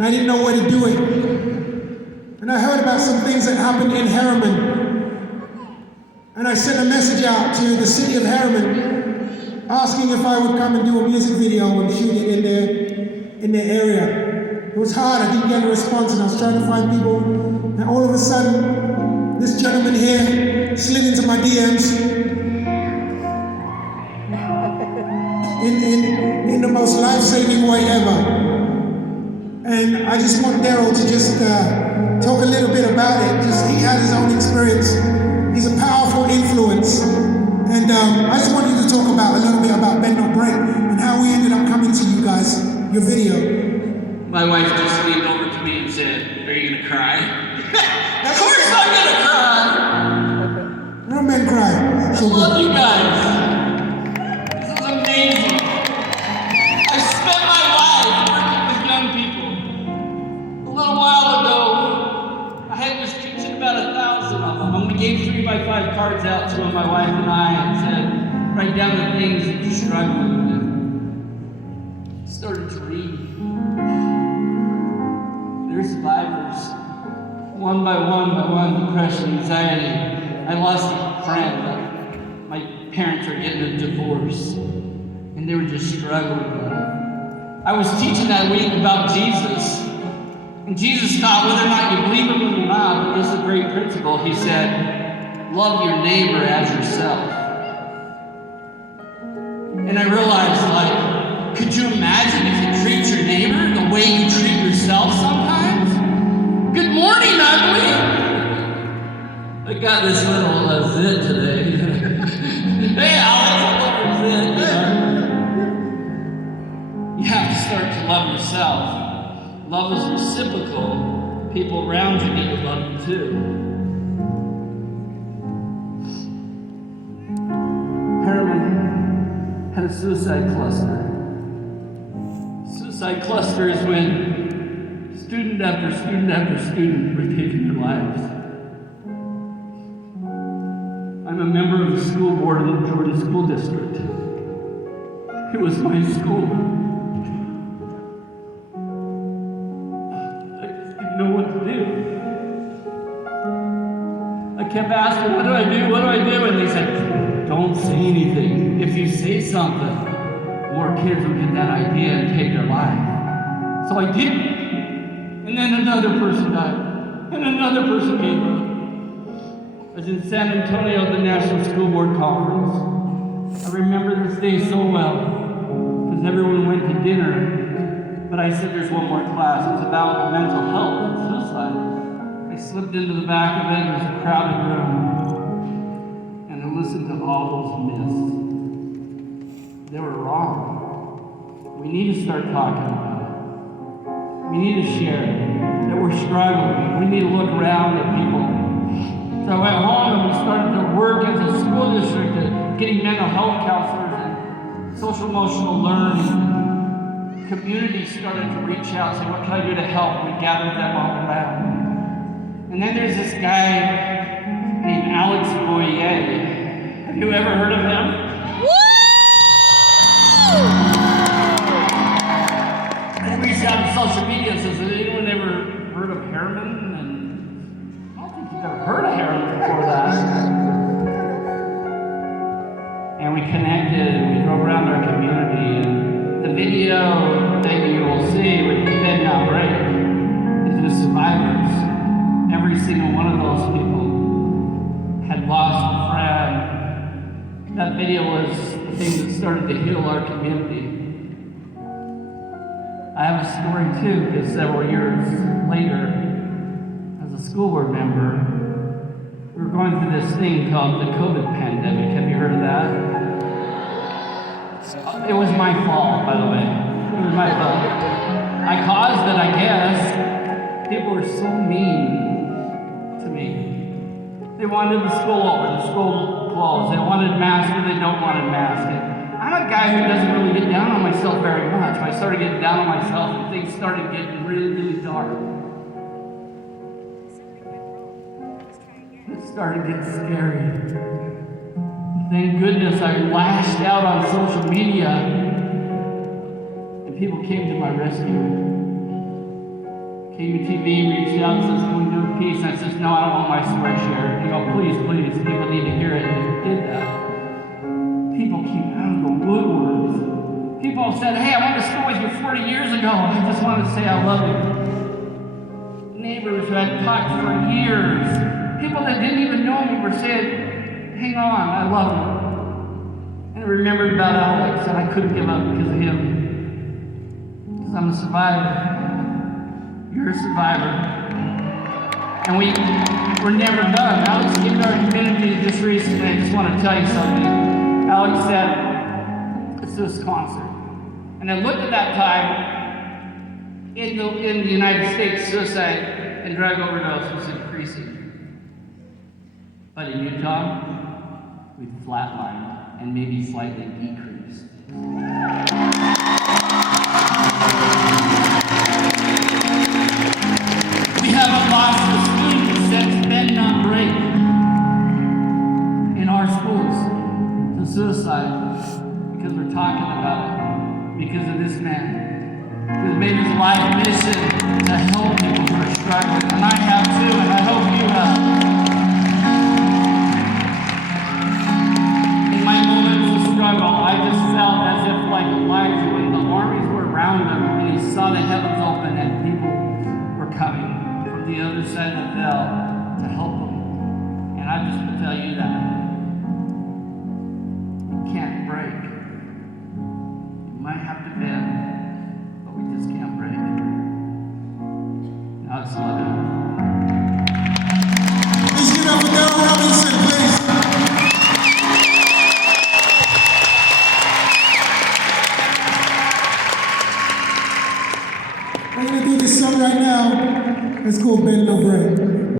and I didn't know where to do it. And I heard about some things that happened in Harriman. And I sent a message out to the city of Harriman asking if I would come and do a music video and shoot it in their area. It was hard, I didn't get a response, and I was trying to find people. And all of a sudden, this gentleman here slid into my DMs in the most life-saving way ever. And I just want Darrell to just talk a little bit about it. He had his own experience. He's a powerful influence. And I just wanted to talk a little bit about Bend Not Break and how we ended up coming to you guys, your video. My wife just leaned over to me and said, "Are you gonna cry?" Of course I'm gonna cry! Real men cry. I love you guys. This is amazing. I spent my life working with young people. A little while ago, I was teaching about 1,000 of them, and we gave 3x5 cards out to my wife and I and said, write down the things that you're struggling with. I started to read. They're survivors. One by one, depression, anxiety. I lost a friend. My parents are getting a divorce, and they were just struggling with it. I was teaching that week about Jesus, and Jesus taught whether or not you believe him or not, but this is a great principle. He said, love your neighbor as yourself. And I realized, could you imagine if you treat your neighbor the way you treat yourself sometimes? Good morning, ugly. I got this little zit today. Hey, Alex, I love your zit. You have to start to love yourself. Love is reciprocal. People around you need to love you too. Harriman had a suicide cluster. Suicide cluster is when student after student after student were taking their lives. I'm a member of the school board in the Jordan School District. It was my school. I just didn't know what to do. I kept asking, what do I do? What do I do? And they said, don't say anything. If you say something, more kids will get that idea and take their life. So I did. And then another person died. And another person gave up. I was in San Antonio at the National School Board Conference. I remember this day so well, because everyone went to dinner, but I said there's one more class. It's about mental health and suicide. I slipped into the back of it. It was a crowded room, and I listened to all those myths. They were wrong. We need to start talking about it. We need to share that we're struggling. We need to look around at people. So I went home and we started to work as a school district at getting mental health counselors and social emotional learning. Community started to reach out, say, what can I do to help? We gathered them all around. And then there's this guy named Alex Boyé. Have you ever heard of him? Woo! I reached out to social media and says, has anyone ever heard of Harriman? Never heard of Harriman before that. And we connected and we drove around our community. And the video that you will see with Bend Not Break is the survivors. Every single one of those people had lost a friend. That video was the thing that started to heal our community. I have a story too, because several years later, school board member, we were going through this thing called the COVID pandemic. Have you heard of that? It was my fault, by the way. It was my fault. I caused it, I guess. People were so mean to me. They wanted the school open, the school closed. They wanted masks, or they don't want a mask. I'm a guy who doesn't really get down on myself very much. I started getting down on myself and things started getting really, really dark. It started getting scary. Thank goodness I lashed out on social media and people came to my rescue. KUTV reached out and says, can we do a piece? And I says, no, I don't want my story shared. They go, please, please, people need to hear it. And they did that. People came out of the woodworks. People said, hey, I went to school with you 40 years ago. I just want to say I love you. Neighbors who had talked for years. People that didn't even know me were saying, hang on, I love you. And I remembered about Alex, and I couldn't give up because of him. Because I'm a survivor. You're a survivor. And we're never done. Alex gave our community just recently. I just want to tell you something. Alex said, it's this concert. And I looked at that time in the United States, suicide and drug overdose was increasing. But in Utah, we've flatlined and maybe slightly decreased. We haven't lost a student since bend not break in our schools to suicide because we're talking about it. Because of this man who's made his life mission to help people who are struggling. And I have too, and I hope you have. In my moments of struggle, I just felt as if like Elijah, when the armies were around him and he saw the heavens open and people were coming from the other side of the veil to help him. And I just to tell you that you can't break. Might have to bend, but we just can't break. Now it's 11. Please give it up for Darrell Robinson, please. We're going to do this song right now. It's called Bend No Break.